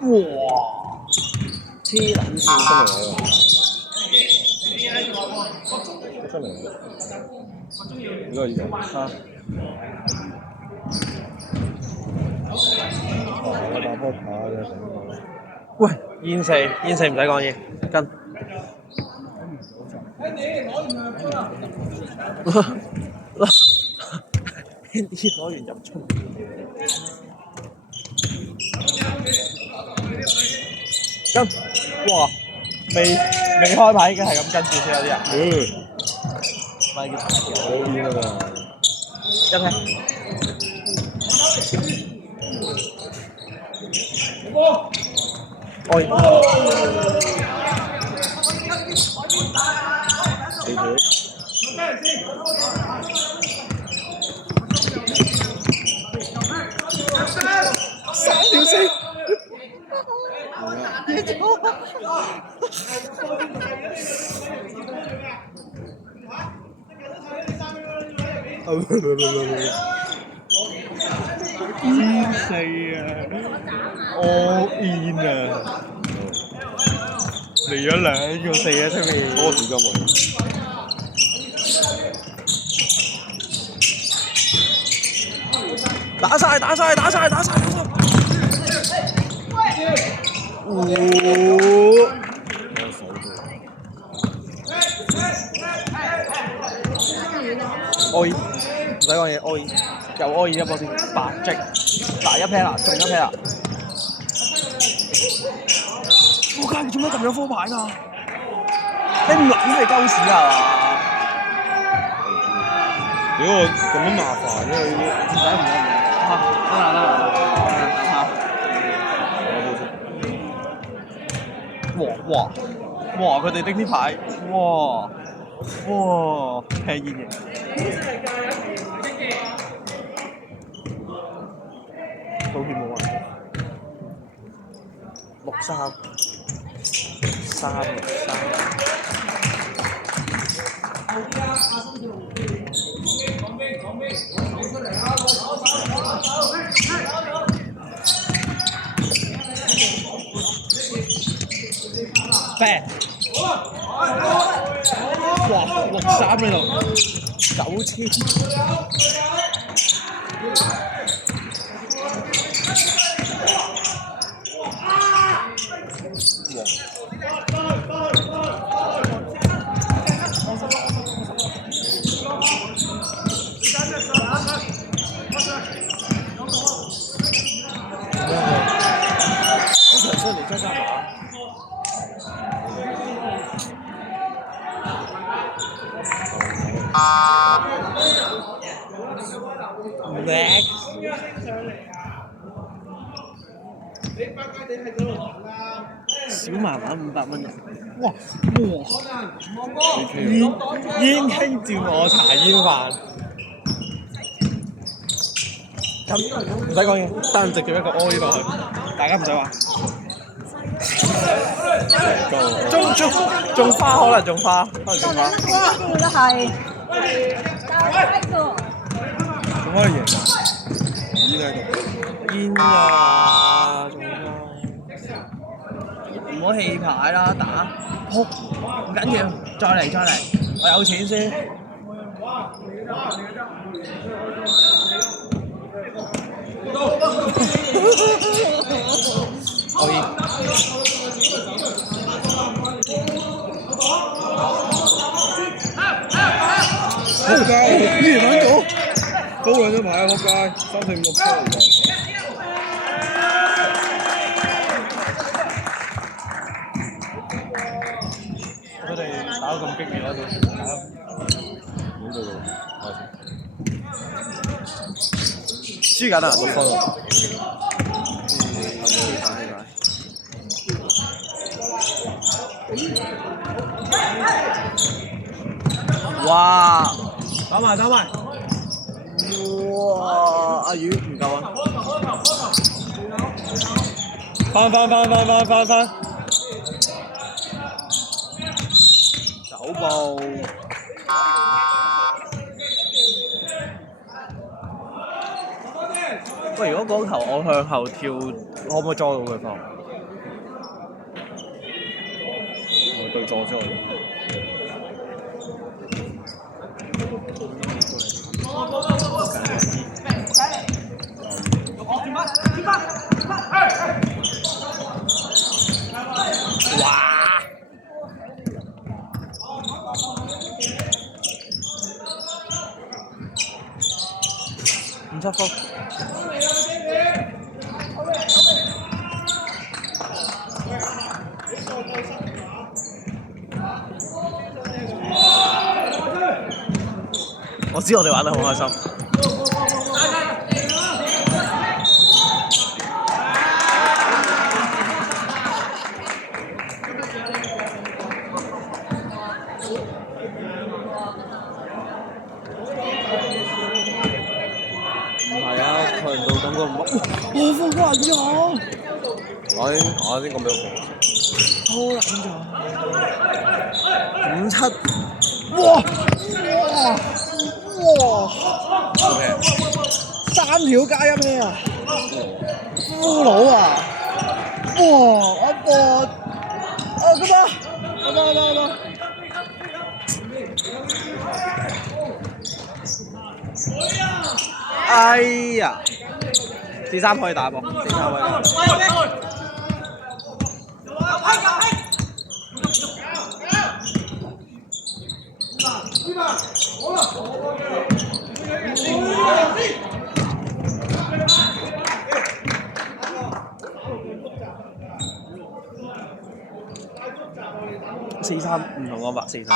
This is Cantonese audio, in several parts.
哇！黐撚線出嚟啦！呢個人啊！我打波打嘅成個。喂，現四唔使講嘢，跟。啲攞完入衝。跟，哇！未開牌已經係咁跟住先有啲人。咪叫好邊啊嘛！一踢。哎！四條。3條4。嘢錯。煙四啊 ！all in 啊！嚟咗2個4喺出面。多時間喎。打晒！all in，唔使講嘢 all in，又 all in 一波先，白積。嗱一 pair 啦，中一 pair 啦。仆街！你做咩咁有科牌㗎？你唔撚係鳩屎啊嘛？屌我咁樣麻煩啫，呢啲。唔使。哇！佢哋拎啲牌，哇！劈煙嘅。道歉冇人。6-3。Bad。哇！6-3喺度，9000。小麻麻500蚊人，哇！煙兄照我茶煙飯，咁唔使講嘢，單直接一個 all in 落去，大家唔使玩。種花可能種花，都係。仲可以贏。煙喺度。煙啊！種花。唔好棄牌啦，打撲唔緊要，再嚟，我有錢先。可以。仆街！依然喺度，高兩張牌啊！仆街，3、4、5、6、7嚟㗎。佢哋打到咁激烈喺度，打得影到咯，輸緊啊！6分喎。哇！打埋！哇！阿魚唔夠啊！翻！走步。喂，如果嗰球我向後跳，可唔可以裝到佢放？撞出去。5分。我知我哋玩得好開心。係啊，強度感覺唔乜。我放過人咗，我先講俾我好難咗。5-7，哇！3條加一咩啊？俘虜啊！哇！咁啊！哎呀！4-3可以打噃，4-3可以打。4-3唔同我畫4-3。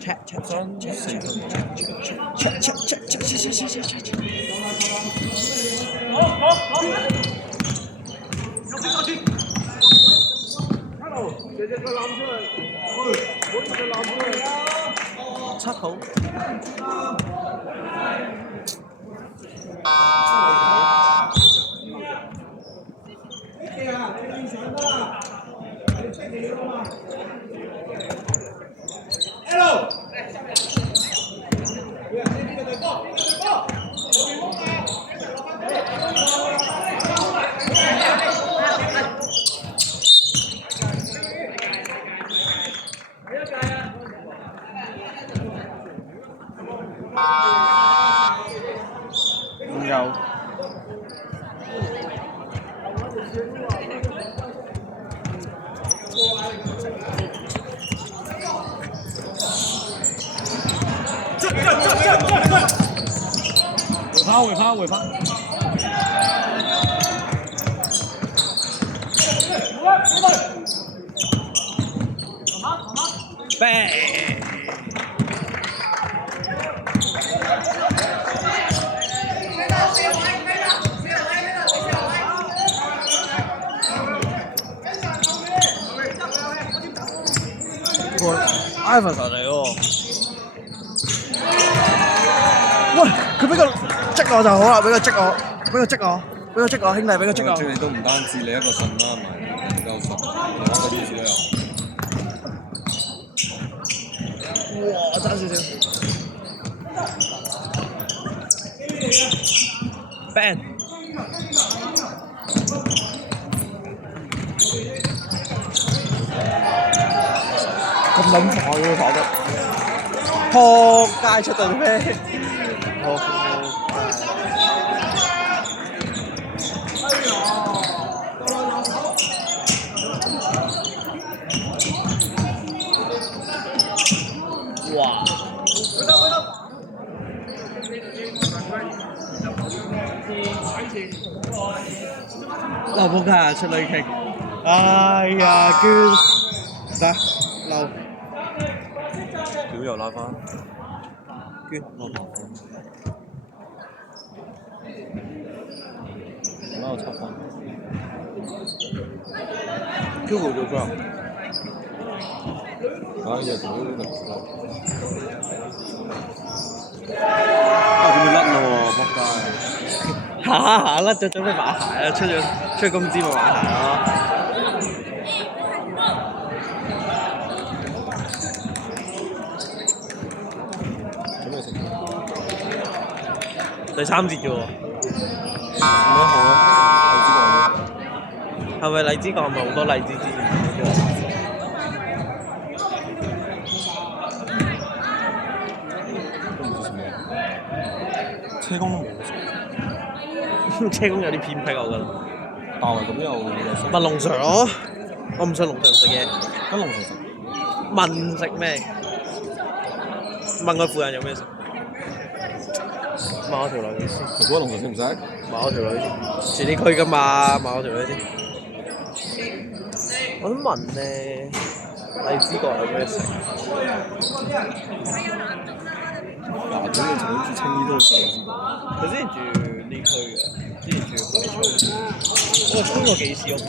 check。7號。唔有。回翻。Bang！Iverson 嚟喎。喂，佢俾個擊我就好啦，俾個擊我，兄弟俾個擊我。你都唔單止你一個神啦，咪唔夠神，其他嗰啲都有。哇！爭少少。Ban。咁撚快喎跑得，撲街出對咩？哇！流撲街出女傾，哎呀，捐得流。屌又拉翻，捐落頭，拉我7分。Q 做咩啊？哎呀，屌你！點會甩咯？仆街！甩咗準備買鞋啦，出工資咪買鞋咯。第3節啫喎。點樣好啊？係咪荔枝角係咪好多荔枝之前？車公都冇車公有啲偏僻，我覺得。但係咁又問龍 Sir 咯，我唔信龍 Sir 唔食嘢。跟龍 Sir 食。問食咩？問佢附近有咩食？問我條女先。你估龍 Sir 識唔識？問我條女先。住呢區㗎嘛？問我條女先。我想問咧，荔枝角有咩食？嗱，咁你同佢住青衣都好似荔枝角。佢之前住呢區嘅，之前住葵涌。我搬過幾次屋企。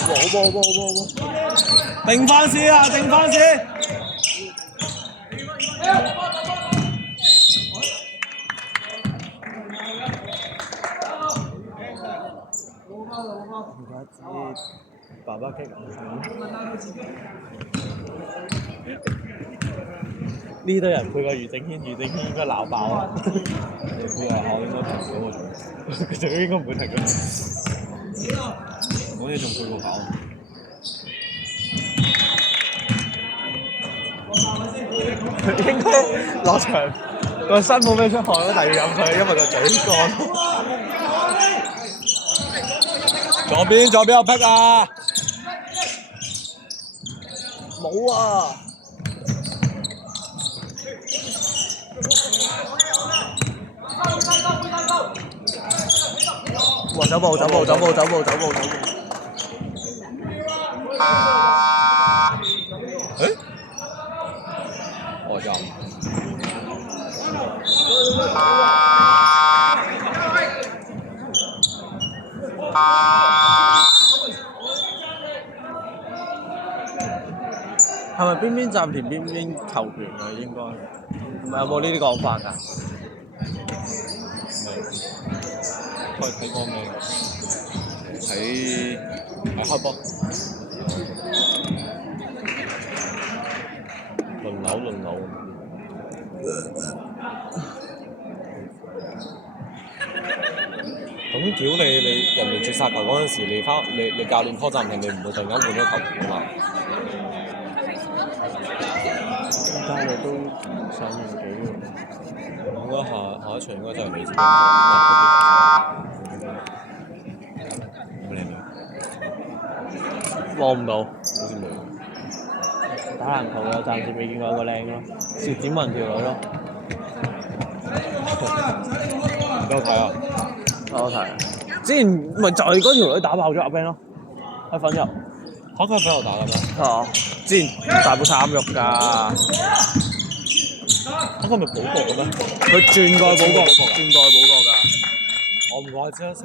冇。定翻先啊！定翻先。唔怪之爸爸激我呢堆人配個余正軒，余正軒應該鬧爆啊！佢話我應該停咗個仲，佢仲應該唔會停嘅。我哋仲配過跑。應該落場個身冇咩出汗咯，但係要飲水，因為個嘴乾。左邊有劈啊！冇啊！哇！走步！誒？哦，有。係咪邊邊暫停邊邊球權啊？應該唔係有冇呢啲講法㗎？可以睇過咩？睇開波，輪流。咁屌你人哋接殺球嗰陣時，你教練 call 暫停，你唔會突然間換咗球權㗎嘛？但係都上年紀喎。我覺得下一場應該就係你先。咁靚女？望唔到。好似冇。打籃球嘅暫時未見過一個靚咯，邵展文條女咯。有睇啊？我睇。之前咪就係嗰條女打爆咗阿 Ben 咯，喺粉入。佢喺粉入打㗎咩？啊！之前大埔慘肉㗎。佢咪補過嘅咩？佢轉過補過㗎。我唔怪之啦，識。